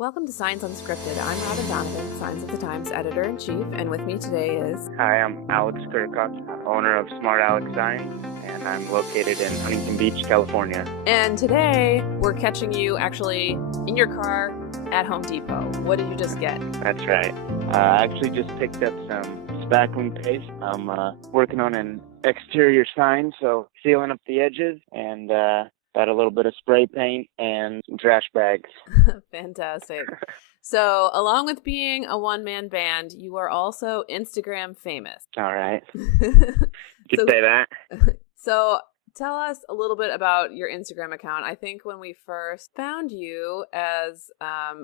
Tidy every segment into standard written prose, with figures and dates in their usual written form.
Welcome to Signs Unscripted. I'm Robin Donovan, Signs of the Times editor-in-chief, and with me today is... Hi, I'm Alex Kurakake, owner of Smart Alex Signs, and I'm located in Huntington Beach, California. And today, we're catching you actually in your car at Home Depot. What did you just get? That's right. I actually just picked up some spackling paste. I'm working on an exterior sign, so sealing up the edges, and got a little bit of spray paint and some trash bags. Fantastic. So, along with being a one-man band, you are also Instagram famous. All right. You could say that. So, tell us a little bit about your Instagram account. I think when we first found you, as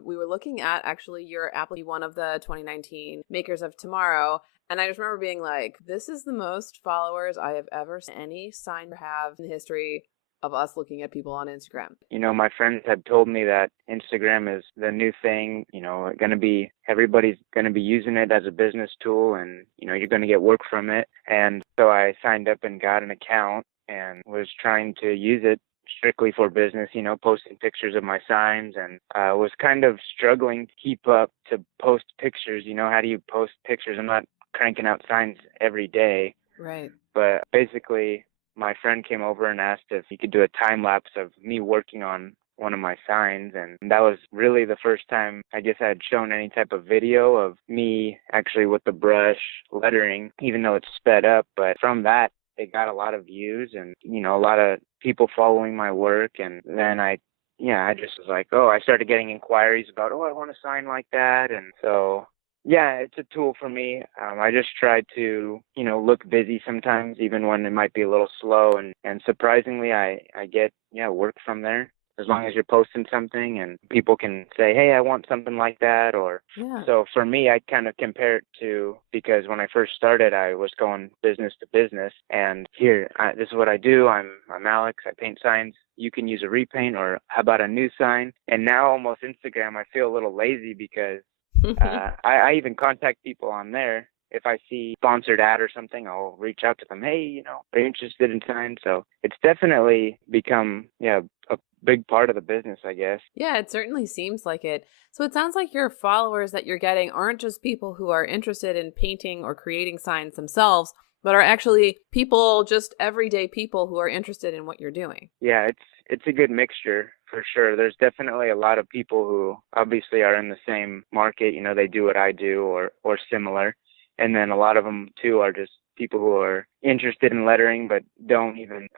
we were looking at actually your one of the 2019 Makers of Tomorrow, and I just remember being like, this is the most followers I have ever seen any sign have in the history of us looking at people on Instagram. You know, my friends had told me that Instagram is the new thing, everybody's going to be using it as a business tool, and, you're going to get work from it. And so I signed up and got an account and was trying to use it strictly for business, posting pictures of my signs, and was kind of struggling to keep up to post pictures. How do you post pictures? I'm not cranking out signs every day. Right. But basically, my friend came over and asked if he could do a time lapse of me working on one of my signs. And that was really the first time I guess I had shown any type of video of me actually with the brush lettering, even though it's sped up. But from that, it got a lot of views and, a lot of people following my work. And then I just was like, I started getting inquiries about, I want a sign like that. And so, yeah, it's a tool for me. I just try to, look busy sometimes, even when it might be a little slow. And surprisingly, I get, work from there. As long as you're posting something and people can say, hey, I want something like that. So for me, I kind of compare it to, because when I first started, I was going business to business. And here, this is what I do. I'm Alex. I paint signs. You can use a repaint, or how about a new sign? And now almost Instagram, I feel a little lazy because I even contact people on there. If I see sponsored ad or something, I'll reach out to them. Hey, are you interested in signs? So it's definitely become, a big part of the business, I guess. Yeah, it certainly seems like it. So it sounds like your followers that you're getting aren't just people who are interested in painting or creating signs themselves, but are actually people, just everyday people who are interested in what you're doing. Yeah, it's a good mixture for sure. There's definitely a lot of people who obviously are in the same market. They do what I do or similar. And then a lot of them too are just people who are interested in lettering but don't even,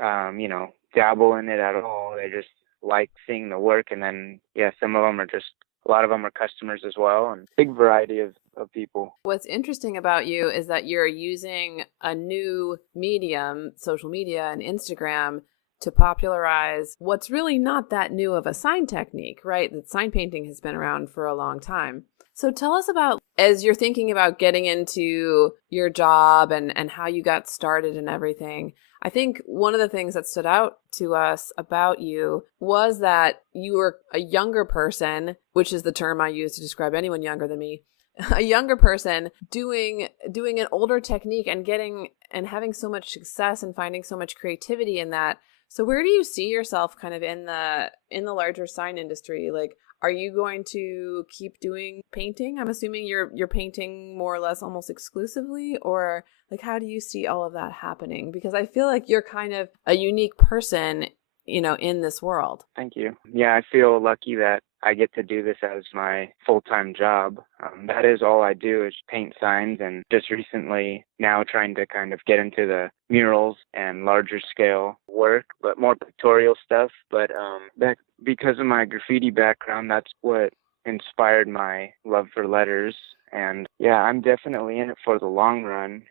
dabble in it at all. They just like seeing the work. And then, some of them are a lot of them are customers as well, and big variety of people. What's interesting about you is that you're using a new medium, social media and Instagram, to popularize what's really not that new of a sign technique, right? That sign painting has been around for a long time. So tell us about, as you're thinking about getting into your job and how you got started and everything, I think one of the things that stood out to us about you was that you were a younger person, which is the term I use to describe anyone younger than me, a younger person doing an older technique and having so much success and finding so much creativity in that. So where do you see yourself kind of in the larger sign industry? Like, are you going to keep doing painting? I'm assuming you're painting more or less almost exclusively, or like, how do you see all of that happening? Because I feel like you're kind of a unique person, in this world. Thank you. Yeah, I feel lucky that I get to do this as my full-time job. That is all I do is paint signs, and just recently now trying to kind of get into the murals and larger scale work, but more pictorial stuff. But because of my graffiti background, that's what inspired my love for letters. And yeah, I'm definitely in it for the long run.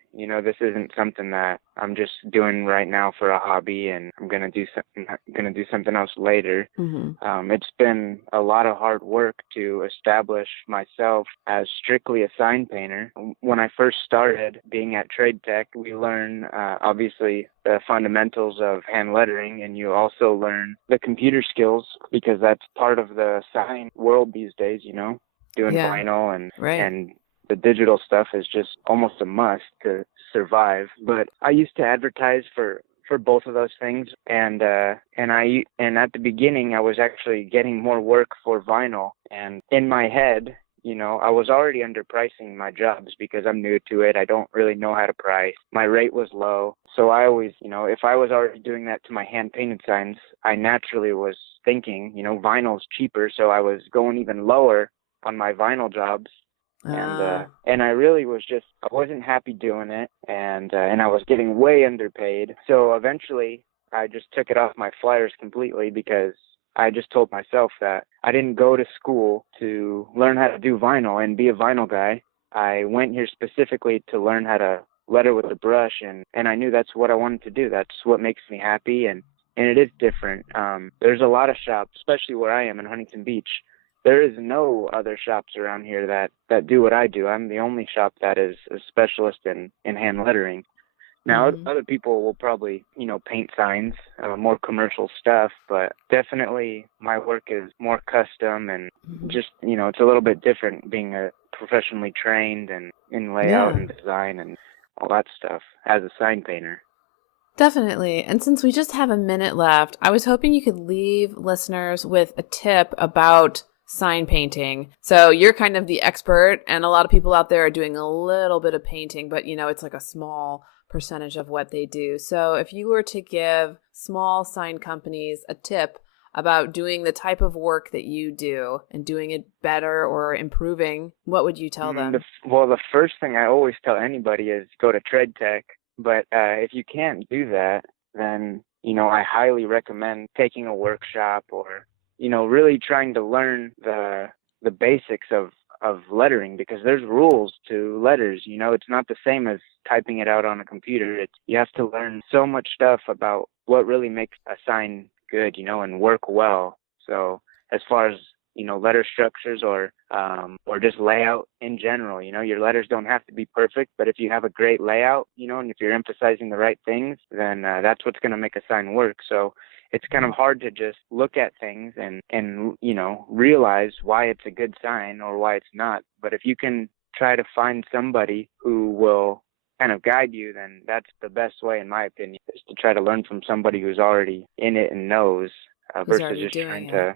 This isn't something that I'm just doing right now for a hobby and I'm going to do something else later. Mm-hmm. It's been a lot of hard work to establish myself as strictly a sign painter. When I first started being at Trade Tech, we learn obviously the fundamentals of hand lettering, and you also learn the computer skills, because that's part of the sign world these days, doing vinyl and the digital stuff is just almost a must to survive. But I used to advertise for for both of those things. And at the beginning, I was actually getting more work for vinyl. And in my head, I was already underpricing my jobs because I'm new to it. I don't really know how to price. My rate was low. So I always, if I was already doing that to my hand-painted signs, I naturally was thinking, vinyl's cheaper. So I was going even lower on my vinyl jobs. And I really I wasn't happy doing it. And I was getting way underpaid. So eventually I just took it off my flyers completely because I just told myself that I didn't go to school to learn how to do vinyl and be a vinyl guy. I went here specifically to learn how to letter with a brush, and I knew that's what I wanted to do. That's what makes me happy, and it is different. There's a lot of shops, especially where I am in Huntington Beach. There is no other shops around here that do what I do. I'm the only shop that is a specialist in hand lettering. Now, other people will probably, paint signs, more commercial stuff, but definitely my work is more custom and just, it's a little bit different being a professionally trained and in layout and design and all that stuff as a sign painter. Definitely. And since we just have a minute left, I was hoping you could leave listeners with a tip about sign painting. So you're kind of the expert, and a lot of people out there are doing a little bit of painting, but it's like a small percentage of what they do. So if you were to give small sign companies a tip about doing the type of work that you do and doing it better or improving, what would you tell them? The first thing I always tell anybody is go to Trade Tech. But if you can't do that, then, I highly recommend taking a workshop or, really trying to learn the basics of lettering, because there's rules to letters. It's not the same as typing it out on a computer. You have to learn so much stuff about what really makes a sign good, and work well. So as far as, letter structures or just layout in general, your letters don't have to be perfect, but if you have a great layout, and if you're emphasizing the right things, then that's what's going to make a sign work. So it's kind of hard to just look at things and realize why it's a good sign or why it's not. But if you can try to find somebody who will kind of guide you, then that's the best way, in my opinion, is to try to learn from somebody who's already in it and knows versus just trying to,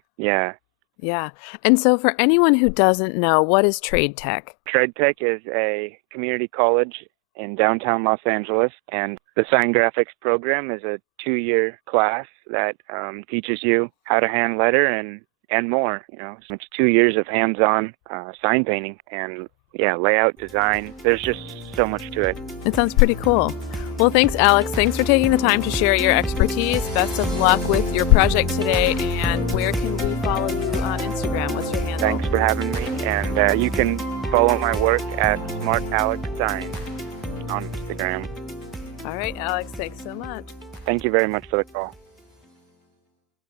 Yeah. And so for anyone who doesn't know, what is Trade Tech? Trade Tech is a community college in downtown Los Angeles, and the sign graphics program is a 2-year class that teaches you how to hand letter and more. So it's 2 years of hands-on sign painting and layout design. There's just so much to it. It sounds pretty cool. Well, thanks, Alex. Thanks for taking the time to share your expertise. Best of luck with your project today. And where can we follow you on Instagram? What's your handle? Thanks for having me. And you can follow my work at SmartAlexSigns on Instagram. All right, Alex. Thanks so much. Thank you very much for the call.